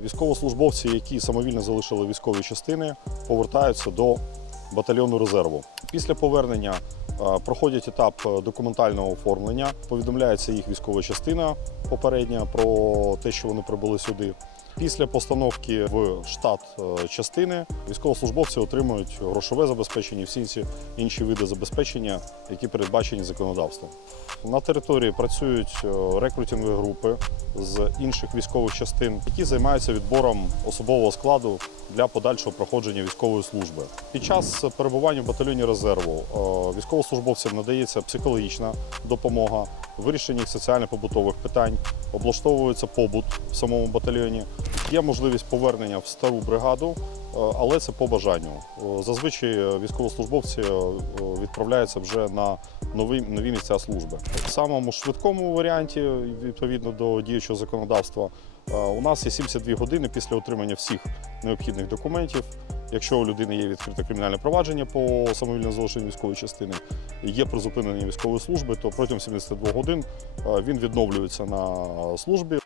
Військовослужбовці, які самовільно залишили військові частини, повертаються до батальйону резерву. Після повернення е, проходять етап е, документального оформлення, повідомляється їх військова частина попередня про те, що вони прибули сюди. Після постановки в штат е, частини військовослужбовці отримують грошове забезпечення всі інші види забезпечення, які передбачені законодавством. На території працюють рекрутингові групи з інших військових частин, які займаються відбором особового складу для подальшого проходження військової служби. Під час перебування в батальйоні резерву е, військовослужбовцям надається психологічна допомога, вирішення соціально-побутових питань, облаштовується побут в самому батальйоні. Є можливість повернення в стару бригаду, е, але це по бажанню. Е, Зазвичай військовослужбовці відправляються вже на нові, нові місця служби. В самому швидкому варіанті, відповідно до діючого законодавства, е, у нас є 72 години після отримання всіх необхідних документів. Якщо у людини є відкрите кримінальне провадження по самовільному залишенню військової частини, є призупинення військової служби, то протягом 72 годин е, він відновлюється на службі.